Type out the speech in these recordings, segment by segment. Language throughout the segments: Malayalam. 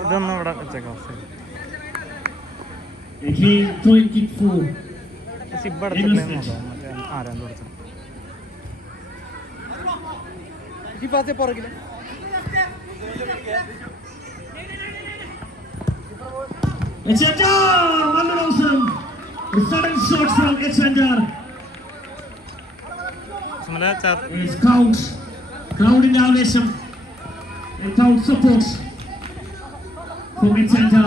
ഇതൊന്നും ഇവിടെ വെച്ചേക്കാം. സിബ് അടച്ചിട്ടില്ലേ നോക്കാം. മറ്റേ ആരാന്ന് കൊടുത്തു. Crowd ആവേശം, crowd support for Echanda.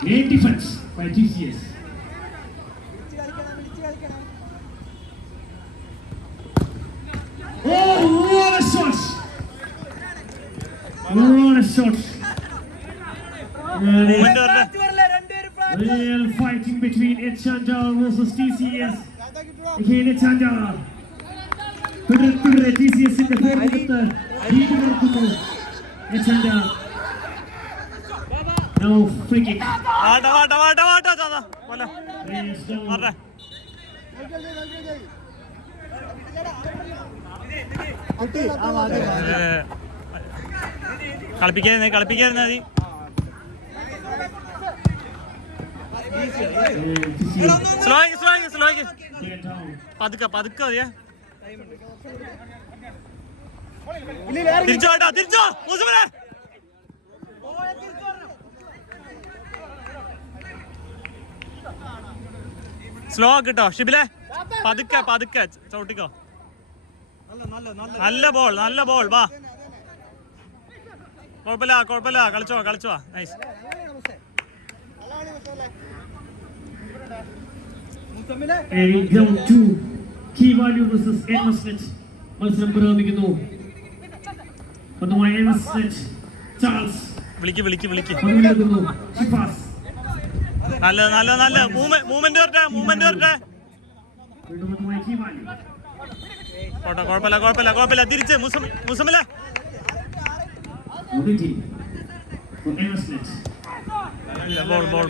Great defense by TCS. Oh, what a shot! What a shot! Real fighting between Echanda versus TCS. Again Echanda. TCS in the fourth Echanda. Now free kick. കളിപ്പിക്കാതിരുന്നാ മതി. പതുക്കെ മതിയാ. തിരിച്ചോ സ്ലോ കിട്ടോ ഷിബിലെ. പതുക്കെ ചവിട്ടിക്കോ. നല്ല ബോൾ വാ. കുഴപ്പമില്ല കളിച്ചോ. Nice. Round 2 Key Value versus Investment മത്സരം പുരോഗമിക്കുന്നു. Investment ചാൾസ് വിളിക്ക്. ഷിഫാസ് നല്ല മൂവ്മെന്റ് വരട്ടെ. കുഴപ്പമില്ല. തിരിച്ച് മുസമില. Ball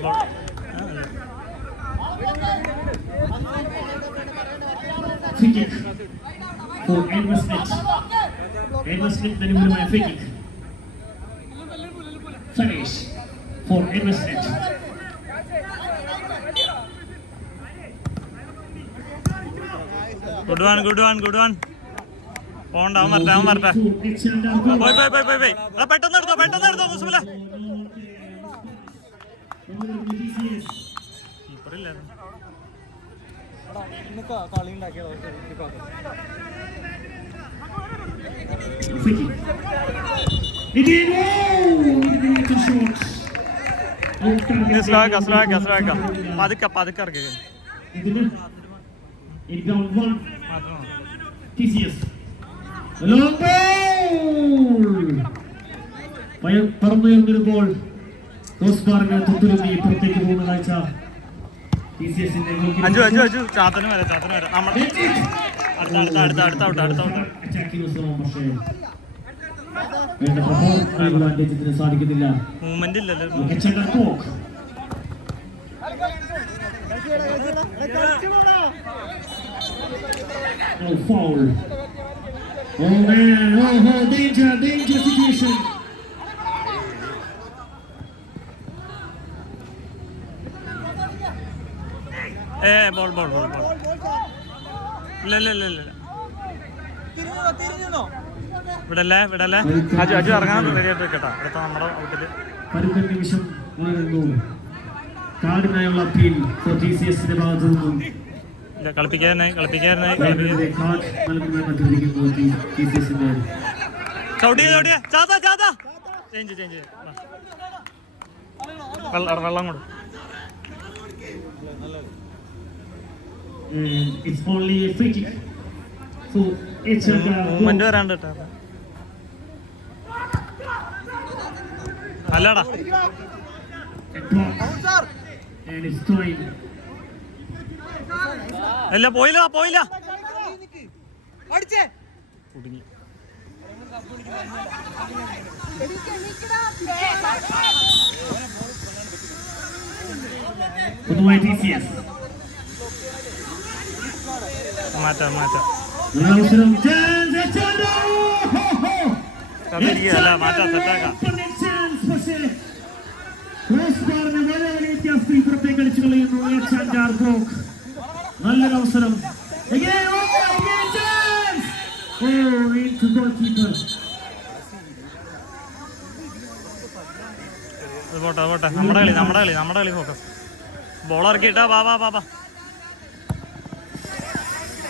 free kick for Investment. അനുകൂലമായ free kick. Finish for Investment. Good one. പോണ്ട. അവൻ വരട്ടെ. പോയി. പെട്ടെന്ന് എടുത്തോ മുസ്ലിം. പതുക്കെ ഇറക്കി. പറന്നുയർന്നൊരു ബോൾ ക്രോസ് ബാറിന് തൊട്ടുരുമി പുറത്തേക്ക് പോകുന്ന കാഴ്ച. അഞ്ചു ചാത്തന് വരാം. നമ്മൾ അടുത്ത സാധിക്കുന്നില്ല. മൂവ്മെന്റ് ഇല്ലല്ലോ. No foul. Oh man, danger situation. Ball ഇല്ല. വിടല്ലേ. അജു ഇറങ്ങാൻ റെഡിയായിട്ട് വെക്കട്ടാ. അടുത്ത നമ്മുടെ ഔട്ടില് പരുക്കൻ നിമിഷം വളരുന്നു. കാർഡിനായുള്ള അപ്പീൽ ഫോർ TCSന്റെ ഭാഗത്തു നിന്നും. കളിപ്പിക്കാനായി ചവിട്ടിയ ചാത്ത ചേഞ്ച് വെള്ളം കൊടു. It's only a free kick for Echanda. Movement വരാണ്ട് കേട്ടോ. അല്ലടാ And it's throwing. അല്ല പോയില്ല കുടുങ്ങി. Puduwai TCS. മാറ്റാം അവസരം chance Echanda. അല്ല മാറ്റാം സെറ്റാക്കാം. പക്ഷേ ക്രോസ് ബാറിന് വളരെ വലിയ വ്യത്യാസത്തിൽ പുറത്തേക്ക് അടിച്ചു കളയുന്നു Echanda Brook. നല്ലൊരു അവസരം. Again, chance. Into goalkeeper. പോട്ടെ നമ്മുടെ കളി ഫോക്കസ്. ബോൾ ഇറക്കിയിട്ടാ ബാബാ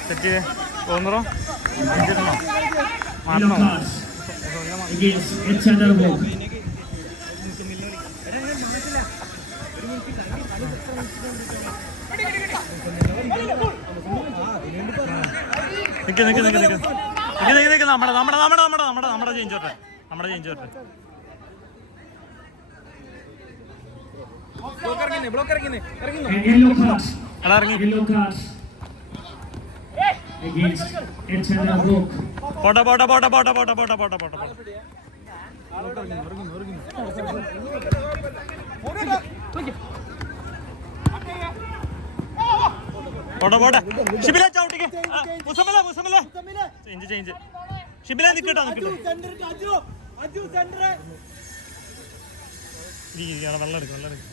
സെറ്റ് തോന്നറോ Yellow cards against Echanda Brook. നിക്ക് നമ്മുടെ ചേഞ്ച് വരട്ടെ. And yellow cards against Echanda Brook. പോട്ടെ. ഷിബില ചവിട്ടിക്ക്. ചേഞ്ച് ഷിബില നിക്കട്ടോ വെള്ളം എടുക്കും.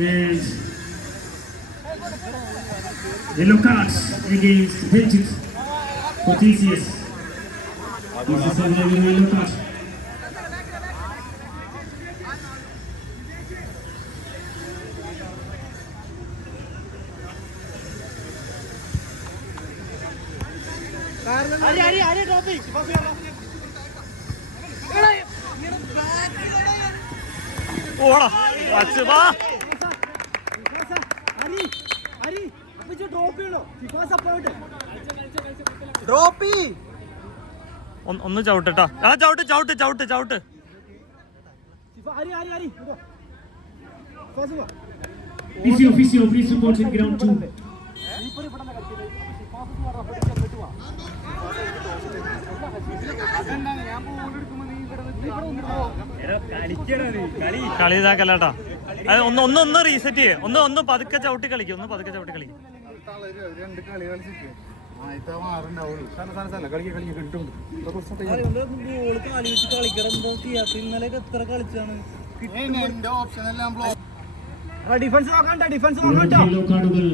And yellow cards against Benjit for TCS. This is a yellow card. ഓടാ വച്ച് വാ. ഒന്ന് ചവിട്ടാ. ചവിട്ട്. Physio, please report in ground 2. കളി ഇതാക്കല്ലേട്ടാ. അത് ഒന്ന് റീസെറ്റ് ചെയ്യേ. ഒന്ന് പതുക്കെ ചവിട്ടി കളിക്കും. യെല്ലോ കാർഡുകൾ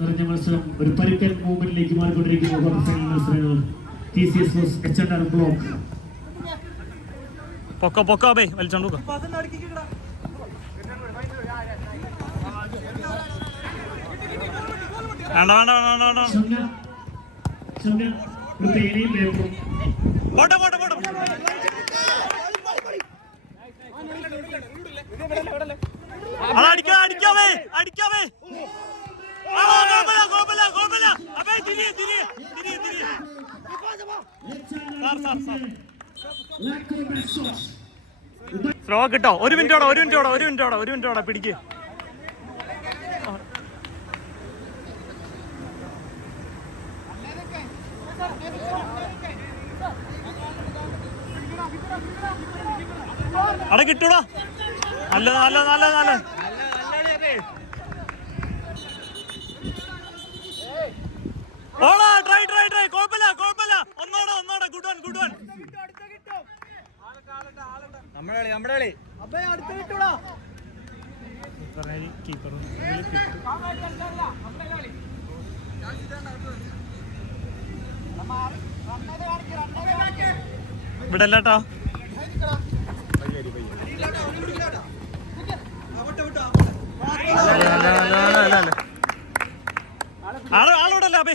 നിറഞ്ഞ മത്സരം ഒരു പരിക്കൻ മൂവ്മെന്റിലേക്ക് മാറിക്കൊണ്ടിരിക്കുന്നു. ക്വാർട്ടർ ഫൈനൽ മത്സരങ്ങൾ TCS vs Echanda Brook. പൊക്കോ ബേ വലിച്ചോണ്ട് അടിക്കാവേ. സ്ലോ കിട്ടോ. ഒരു മിനിറ്റോടെ പിടിക്ക്. അവിടെ കിട്ടൂടാ. നല്ല ഓടാ. ട്രൈ കുഴപ്പമില്ല. ഒന്നോടെ ഗുഡ് വൺ. നമ്മുടെ കളി കീപ്പർ ഇവിടെ അല്ലാട്ടോ. അല്ല ആളോടല്ല അബേ,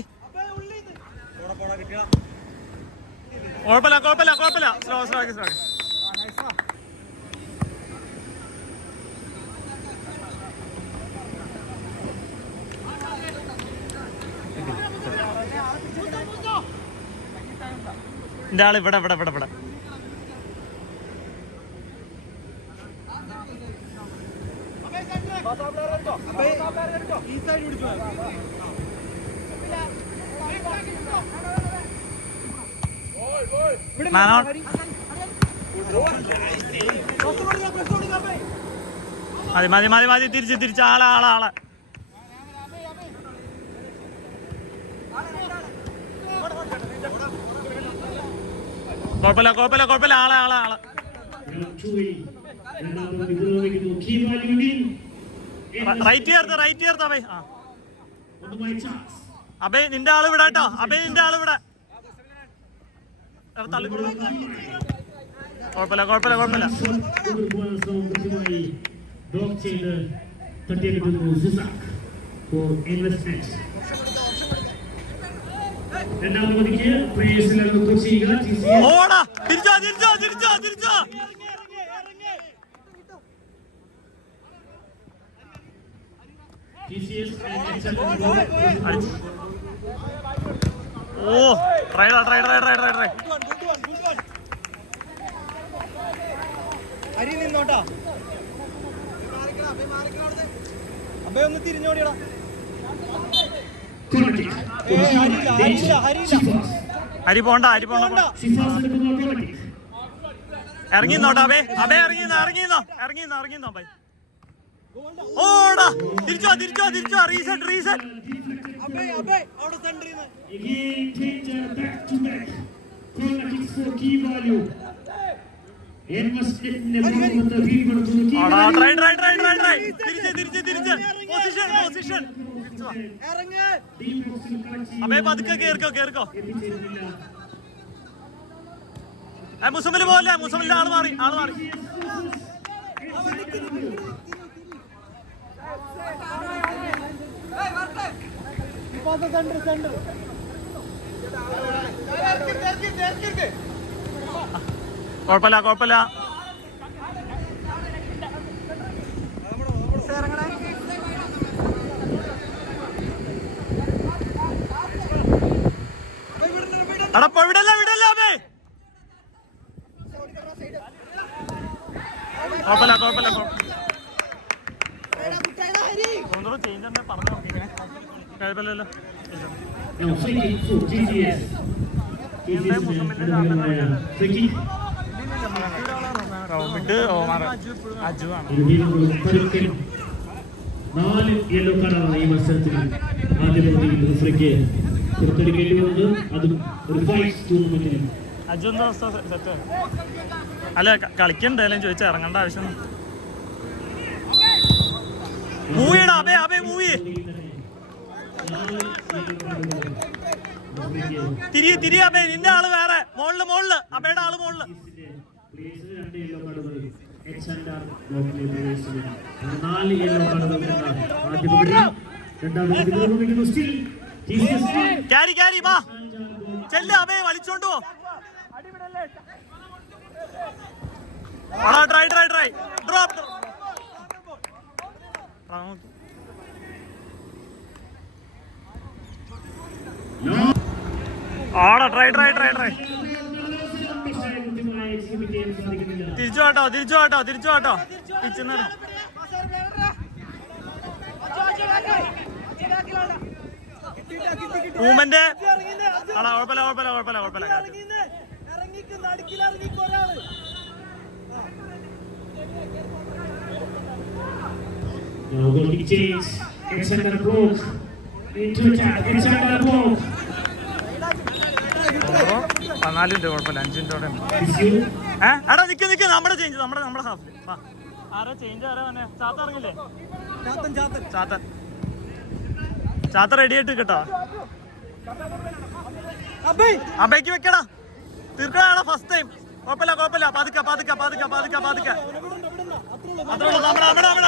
കുഴപ്പമില്ല കുഴപ്പമില്ല കുഴപ്പമില്ല. സ്ലോ സ്ലോ ആക്കി സ്ലോ ആക്കി. എൻ്റെ ആൾ ഇവിടെ ഇവിടെ ഇവിടെ ഇവിടെ. മതി മതി മതി മതി. തിരിച്ച് തിരിച്ച് ആളെ ആളെ ആളെ. കുഴപ്പമില്ല കുഴപ്പമില്ല കുഴപ്പമില്ല. ആളെ ആളെ ആളെ. റൈറ്റ് ചേർത്ത് റൈറ്റ് ചേർത്ത് അബേ. ആ അബേ നിന്റെ ആള് ഇവിടെ കേട്ടോ. അബേ നിന്റെ ആള് ഇവിടെ. കുഴപ്പമില്ല കുഴപ്പമില്ല കുഴപ്പമില്ല. ഓടാ തിരിച്ചോ തിരിച്ചോ തിരിച്ചോ തിരിച്ചോ. ഓ try try try try try try. Hari നിന്നോട്ടാ. അബേ ഒന്ന് തിരിഞ്ഞോടിയടാ. ഹരി പോണ്ട ഹരി പോണ്ട. ഇറങ്ങിന്നോട്ടോ അബേ. അബേ ഇറങ്ങിന്നോ ഇറങ്ങിന്നോ ഇറങ്ങിന്നോ ഇറങ്ങിന്നോ അബേ. ഓടാ തിരിച്ചോ തിരിച്ചോ തിരിച്ചോ. Reset reset. അബേ അബേ അവിടെ സെന്ററിന്ന് try try try try try. തിരിച്ച് തിരിച്ച് തിരിച്ച്. Position position. അബേ പതുക്കെ കേറിക്കോ കേറിക്കോ. മുസമില് പോലെ മുസമിന്റെ ആള് മാറി ആള് മാറി. കുഴപ്പമില്ല കുഴപ്പമില്ല. അടപ്പ വിടല്ല വിടല്ല അബേ. കുഴപ്പമില്ല കുഴപ്പമില്ല ചേഞ്ച് പറഞ്ഞു കുഴപ്പമില്ലല്ലോ. നാല് യെല്ലോ കാർഡാണ് ഈ മത്സരത്തിൽ ആദ്യ പകുതിയിൽ റഫറിക്ക് പുറത്തെടുക്കേണ്ടി വന്നത്. അതും ഒരു ടൂർണമെന്റിൽ. അജു എന്താ അവസ്ഥ? സെറ്റ് അല്ല കളിക്കണ്ടേലും ചോദിച്ചാൽ ഇറങ്ങേണ്ട ആവശ്യം. മൂവിടാ അബേ അബേ മൂവി. തിരിയ തിരിയ അബേ. നിന്റെ ആള് വേറെ മോളില് മോളില്. അബേയുടെ ആള് മോളില്. ക്യാരി ക്യാരി വാ ചെല്ല അബേ വലിച്ചോണ്ട് പോ. Try try try drop. ആടാ ട്രൈ ട്രൈ ട്രൈ ട്രൈ. തിരിച്ചു കേട്ടോ തിരിച്ചു കേട്ടോ തിരിച്ചു കേട്ടോ. മൂവ്മെന്റ് ആടാ. കുഴപ്പമില്ല കുഴപ്പമില്ല കുഴപ്പമില്ല കുഴപ്പമില്ല. പതിനാല് മിനിറ്റ് കുഴപ്പമില്ല. 5 മിനിറ്റോടെ എടാ നിക്ക് നിക്ക്. നമ്മുടെ ചേഞ്ച് നമ്മുടെ ഹാഫില്. ആരാ ചേഞ്ച് ആരാ തന്നെ? ചാത്ത ഇറങ്ങില്ലേ? ചാത്ത ചാത്ത റെഡി ആയിട്ട് കേട്ടോ. അബേക്ക് വെക്കടാ. തീർക്കണ ഫസ്റ്റ് ടൈം. കുഴപ്പമില്ല കുഴപ്പമില്ല. പതുക്കെ പതുക്കെ പതുക്കെ പതുക്കെ പതുക്കെ. അത്രേ ഉള്ളൂ.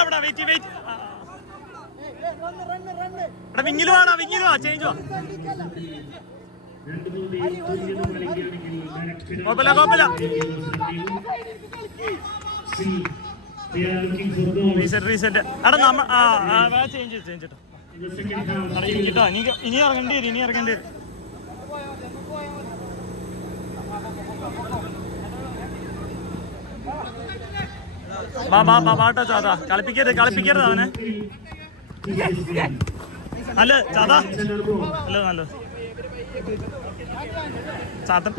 അവിടെ വെയിറ്റ് വെയിറ്റ്. എടാ വിങ്ങില് വാടാ, വിങ്ങില് വാ, ചേഞ്ച് വാ. കുഴപ്പമില്ല കുഴപ്പമില്ല. റീസെറ്റ് എടാ നമ്മ ചേഞ്ച് കേട്ടോ. ഇനി ഇറങ്ങേണ്ടി വരും, ഇനി ഇറങ്ങേണ്ടി വരും. ബാട്ടോ ചാതാ, കളിപ്പിക്കരുത് അവനെ. അല്ല ചാതാ, നല്ല ചാത്തൻ.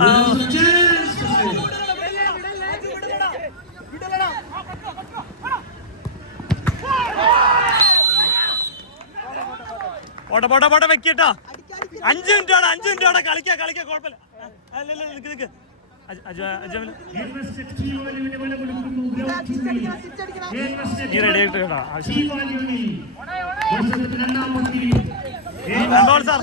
പോട്ടെ വെക്കിട്ടോ. 5 മിനിറ്റ് കളിക്കാ കുഴപ്പമില്ല. അല്ലല്ല നിക്ക് നീ റെഡി ആയിട്ട് കേട്ടോ. സാർ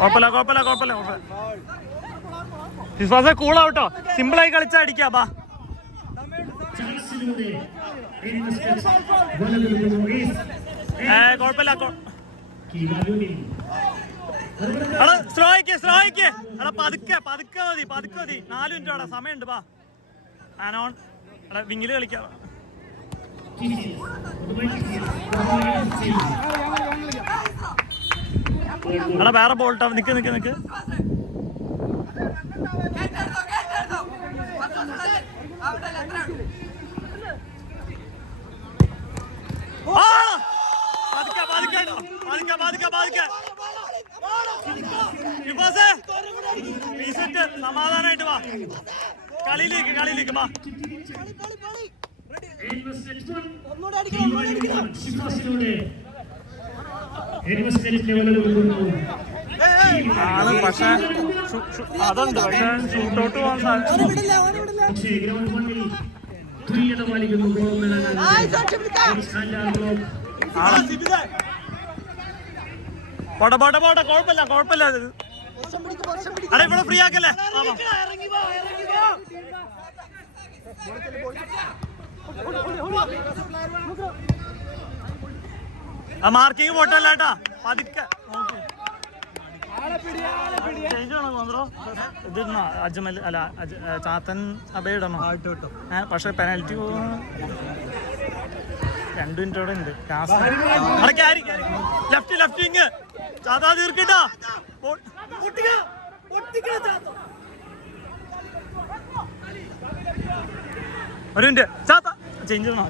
കുഴപ്പമില്ല. വിശ്വാസ കൂളാവട്ടോ, സിമ്പിളായി കളിച്ചാ അടിക്കാ. ബാ കുഴപ്പമില്ല. സ്ലോയ്ക്ക് എടാ പതുക്കെ മതി. 4 മിനിറ്റ് അവിടെ സമയമുണ്ട്. ബാ ആനോൺ എടാ വിങ്ങില് കളിക്കാം. എടാ വേറെ ബോൾട്ടാ. നിക്ക് സമാധാനായിട്ട് വാ. കളിയിലേക്ക് വാ. പക്ഷേ അതുണ്ട്, പക്ഷേ ഷൂട്ടൗട്ട് പോകാൻ പോട്ടെ കുഴപ്പമില്ല. അടേ ഇവിടെ ഫ്രീ ആക്കല്ലേ. ആ മാർക്കിങ് പോട്ടല്ല കേട്ടാ, പതുക്കെ ചേഞ്ച് വേണോ തോന്നോ. ഇതിടണോ അജ്മൽ അല്ല ചാത്തൻ അബയിടണോ? പക്ഷെ പെനാൽറ്റി 2 മിനിറ്റോടെ ഉണ്ട്. ലെഫ്റ്റ് വിങ് ചാത്താ തീർക്കട്ടാ. ഒരു മിനിറ്റ് ചാത്ത ചേഞ്ച് ചെയ്യണോ?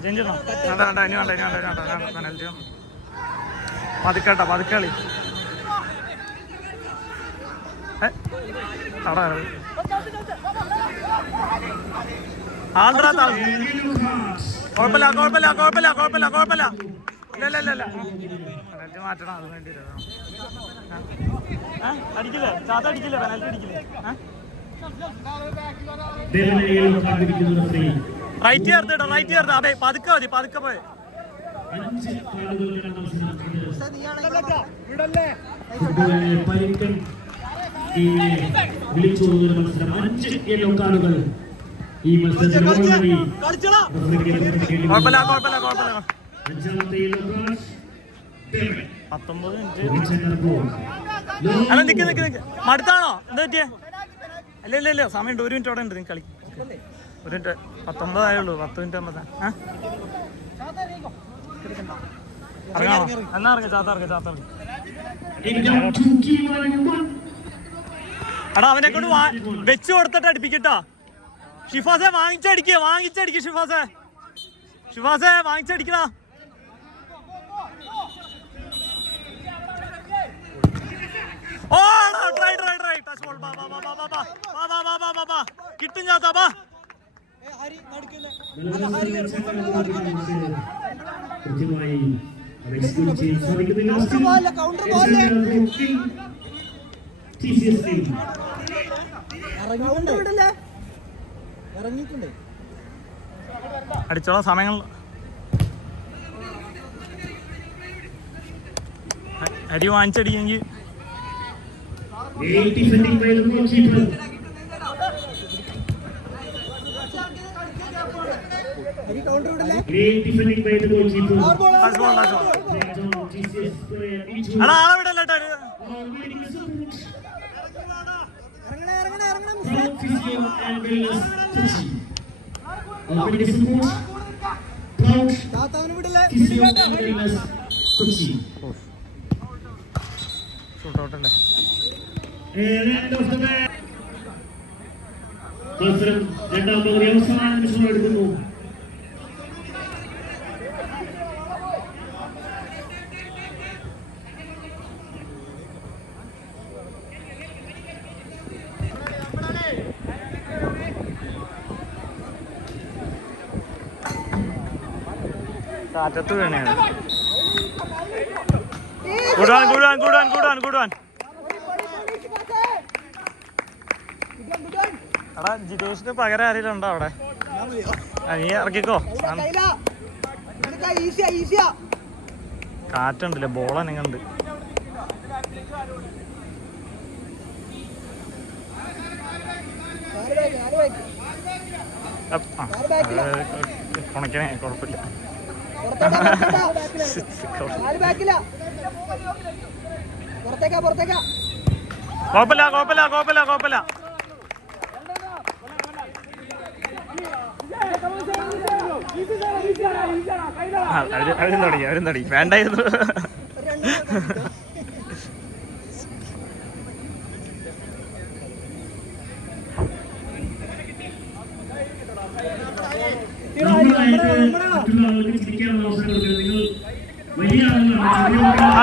വേണ്ട ഇനി വേണ്ട പെനാൽറ്റി. പതുക്കളി കുഴപ്പമില്ല. ഇല്ല പെനാൽറ്റി മാറ്റണം. അത് വേണ്ടി അടിക്കില്ലേ ചാത്ത, അടിക്കില്ലേ പെനാൽറ്റി അടിക്കില്ലേ? റൈറ്റ് ചേർത്തിട്ടോ. അതെ പതുക്കെ പോയി. ഈ മത്സരത്തിൽ 19 മിനിറ്റ്. അല്ല നിക്ക് മടുത്താണോ? എന്താ പറ്റിയേ? അല്ല സമയമുണ്ട്. 1 മിനിറ്റ് അവിടെ ഉണ്ട്. നിങ്ങൾ കളി 1 മിനിറ്റ് 19 ആയുള്ളൂ. 10 മിനിറ്റ് ആകുമ്പോ ഇറങ്ങാമോ? എന്നാ ചാത്ത എടാ അവനെ കൊണ്ട് വെച്ച് കൊടുത്തിട്ട് അടുപ്പിക്കട്ടോ. ഷിഫാസെ വാങ്ങിച്ചടിക്കുക. ഷിഫാസെ വാങ്ങിച്ചടിക്കടാ. കിട്ടും ചാത്ത. ബാ അടിച്ചോളാം സമയങ്ങൾ. അരി വാങ്ങിച്ചടിക്കെങ്കിൽ Great defending by the goalkeeper. Touch ball touch ball TCS player into എടാ ആളെ വിടല്ലേ winning the support. From physio and wellness Kochi. Winning the support. Proud physio and wellness Kochi. Shoot out അല്ലേ End of the match. മത്സരം രണ്ടാം പകുതി അവസാന നിമിഷം എടുക്കുന്നു. കാറ്റത്ത് വീണയാണ് കൂടുവാൻ കൂടുവാൻ കൂടുവാൻ കൂടുവാൻ കൂടുവാൻ എടാ ജിതേഷിന് പകരം ആരെങ്കിലും ഉണ്ടോ അവിടെ നീ ഇറക്കിക്കോ കാറ്റുണ്ടല്ലേ ബോൾ അനങ്ങുന്നുണ്ട് കുണക്കണേ കുഴപ്പമില്ല കുഴപ്പമില്ല കുഴപ്പമില്ല കുഴപ്പമില്ല കുഴപ്പമില്ല അവരും തുടങ്ങി വേണ്ടായിരുന്നു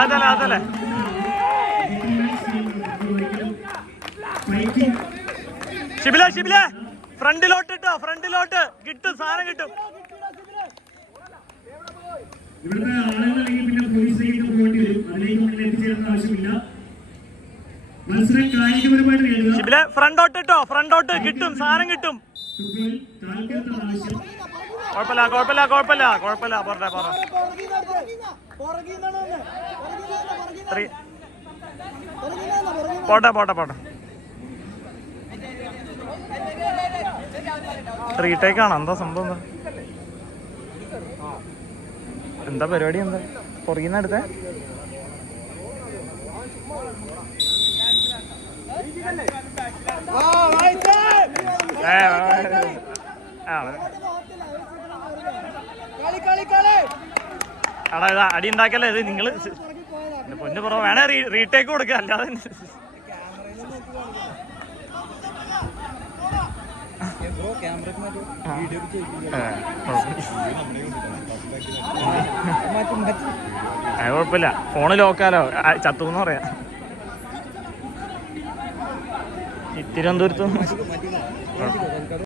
അതല്ലേ അതല്ലേ ഷിബില ഷിബില ഫ്രണ്ടിലോട്ട് ഇട്ടോ ഫ്രണ്ടിലോട്ട് കിട്ടും സാധനം കിട്ടും ഇവിടുത്തെ ആളുകളല്ലെങ്കിൽ പിന്നെ പോലീസിലേക്ക് പോകേണ്ടി വരും. അതിലേക്ക് മുന്നിൽ എത്തിച്ചേരുന്ന ആവശ്യമില്ല. മത്സരം കായികപരമായിട്ട് നേടുക. ഷിബില ഫ്രണ്ടോട്ട് ഇട്ടോ ഫ്രണ്ടോട്ട് കിട്ടും സാധനം കിട്ടും ആവശ്യം. കുഴപ്പമില്ല കുഴപ്പമില്ല കുഴപ്പമില്ല കുഴപ്പമില്ല പോട്ടെ പോട്ടെ പോട്ടെ പോട്ടെ റീടേക്ക് ആണോ എന്താ സംഭവം എന്താ പരിപാടി എന്താ പുറകിന്ന് എടുത്തേ എടാ ഇത് അടി ഉണ്ടാക്കല്ലേ ഇത് നിങ്ങള് പൊന്നു പുറം വേണേ റീടേക്ക് കൊടുക്കുക അല്ലാതെ കുഴപ്പമില്ല ഫോണ് ലോക്കാലോ ചത്തൂന്ന് പറയാ തിരുവനന്തപുരത്ത്